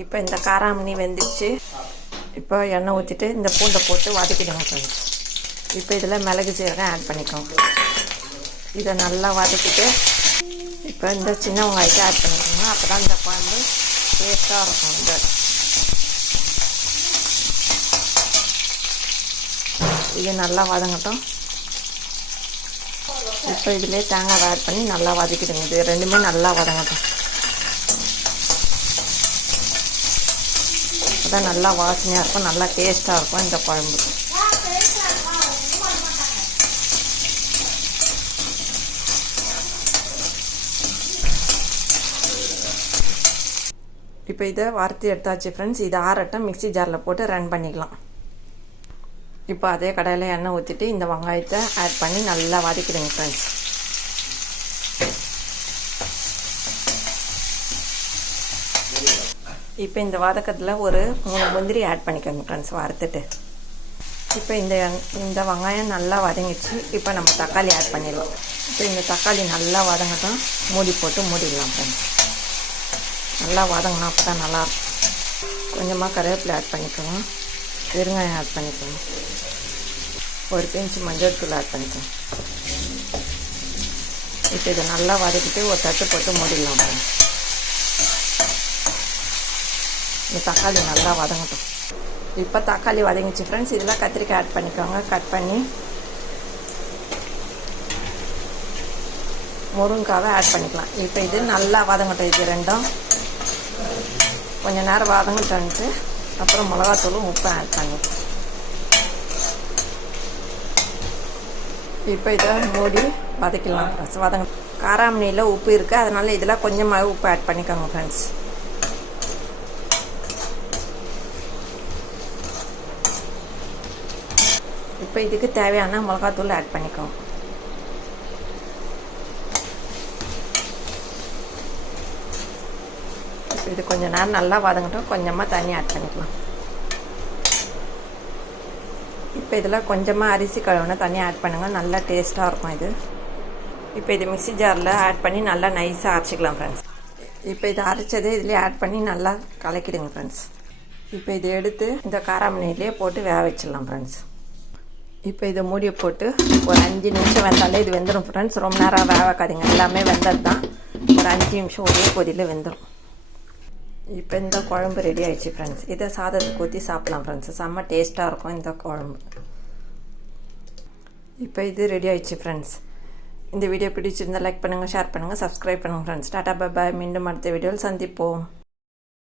இப்போ இந்த காராமணி வெந்துச்சு. இப்போ எண்ணெய் ஊற்றிட்டு இந்த பூண்டை போட்டு வதக்கிடுங்க ஃப்ரெண்ட்ஸ். இப்போ இதில் மிளகு சீரகம் ஆட் பண்ணிக்கோங்க. இதை நல்லா வதக்கிட்டு இப்போ இந்த சின்ன வெங்காயத்தை ஆட் பண்ணிக்கோங்க. அப்போ தான் இந்த குழம்பு டேஸ்ட்டாக இருக்கும். இது நல்லா வதங்கட்டும். இப்போ இதிலே தேங்காய் ஆட் பண்ணி நல்லா வதக்கிடுங்க. இது ரெண்டுமே நல்லா வதங்கட்டும். அதான் நல்லா வாசனையாக இருக்கும், நல்லா டேஸ்ட்டாக இருக்கும் இந்த குழம்பு. இப்போ இதை வறுத்து எடுத்தாச்சு ஃப்ரெண்ட்ஸ். இதை ஆறட்டும், மிக்ஸி ஜாரில் போட்டு ரன் பண்ணிக்கலாம். இப்போ அதே கடாயில் எண்ணெய் ஊற்றிட்டு இந்த வெங்காயத்தை ஆட் பண்ணி நல்லா வதக்கிடுங்க ஃப்ரெண்ட்ஸ். இப்போ இந்த வதக்கத்தில் ஒரு 3 முந்திரி ஆட் பண்ணிக்கோங்க ஃப்ரெண்ட்ஸ் வறுத்துட்டு. இப்போ இந்த வெங்காயம் நல்லா வதங்கிச்சு. இப்போ நம்ம தக்காளி ஆட் பண்ணிடலாம். இப்போ இந்த தக்காளி நல்லா வதங்கட்டும், மூடி போட்டு மூடிடலாம் ஃப்ரெண்ட்ஸ். நல்லா வதங்கணும், அப்போ தான் நல்லாயிருக்கும். கொஞ்சமாக கருவேப்பிலை ஆட் பண்ணிக்கோங்க, பெருங்காயம் ஆட் பண்ணிக்கோங்க, ஒரு பிஞ்சு மஞ்சள் தூள் ஆட் பண்ணிக்கோங்க. இப்போ இதை நல்லா வதக்கிட்டு ஒரு தட்டு போட்டு மூடிடலாம் ஃப்ரெண்ட்ஸ். இந்த தக்காளி நல்லா வதங்கட்டும். இப்போ தக்காளி வதங்கிச்சு ஃப்ரெண்ட்ஸ். இதில் கத்திரிக்காய் ஆட் பண்ணிக்கோங்க, கட் பண்ணி. முருங்காவை ஆட் பண்ணிக்கலாம். இப்போ இது நல்லா வதங்கட்டும். இது ரெண்டும் கொஞ்சம் நேரம் வதங்கட்டன்ட்டு அப்புறம் மிளகாத்தூளும் உப்பும் ஆட் பண்ணி இப்போ இதை மூடி வதக்கலாம் ஃப்ரெண்ட்ஸ். காராமணியில் உப்பு இருக்குது, அதனால் இதில் கொஞ்சமாக உப்பு ஆட் பண்ணிக்கோங்க ஃப்ரெண்ட்ஸ். இப்போ இதுக்கு தேவையான மிளகாத்தூள் ஆட் பண்ணிக்கோங்க. இது கொஞ்சம் நேரம் நல்லா வதங்கட்டும், கொஞ்சமாக தண்ணி ஆட் பண்ணிக்கலாம். இப்போ இதில் கொஞ்சமாக அரிசி கழுவுன தண்ணி ஆட் பண்ணுங்கள், நல்லா டேஸ்ட்டாக இருக்கும் இது. இப்போ இது மிக்ஸி ஜாரில் ஆட் பண்ணி நல்லா நைஸாக அரைச்சிக்கலாம் ஃப்ரெண்ட்ஸ். இப்போ இதை அரைச்சது இதிலே ஆட் பண்ணி நல்லா கலக்கிடுங்க ஃப்ரெண்ட்ஸ். இப்போ இதை எடுத்து இந்த காராமணியிலே போட்டு வேக வச்சிடலாம் ஃப்ரெண்ட்ஸ். இப்போ இதை மூடியை போட்டு ஒரு 5 நிமிஷம் வெந்தாலே இது வெந்துடும் ஃப்ரெண்ட்ஸ். ரொம்ப நேரம் வேக வைக்காதீங்க, எல்லாமே வெந்தது தான். ஒரு 5 நிமிஷம் ஒரே கொதியில் வெந்துடும். இப்போ இந்த குழம்பு ரெடி ஆகிடுச்சு ஃப்ரெண்ட்ஸ். இதை சாதத்துக்கு ஊற்றி சாப்பிட்லாம் ஃப்ரெண்ட்ஸ். செம்ம டேஸ்ட்டாக இருக்கும் இந்த குழம்பு. இப்போ இது ரெடி ஆகிடுச்சு ஃப்ரெண்ட்ஸ். இந்த வீடியோ பிடிச்சிருந்தால் லைக் பண்ணுங்கள், ஷேர் பண்ணுங்கள், சப்ஸ்கிரைப் பண்ணுங்கள் ஃப்ரெண்ட்ஸ். Tata bye bye. மீண்டும் அடுத்த வீடியோவில் சந்திப்போம்.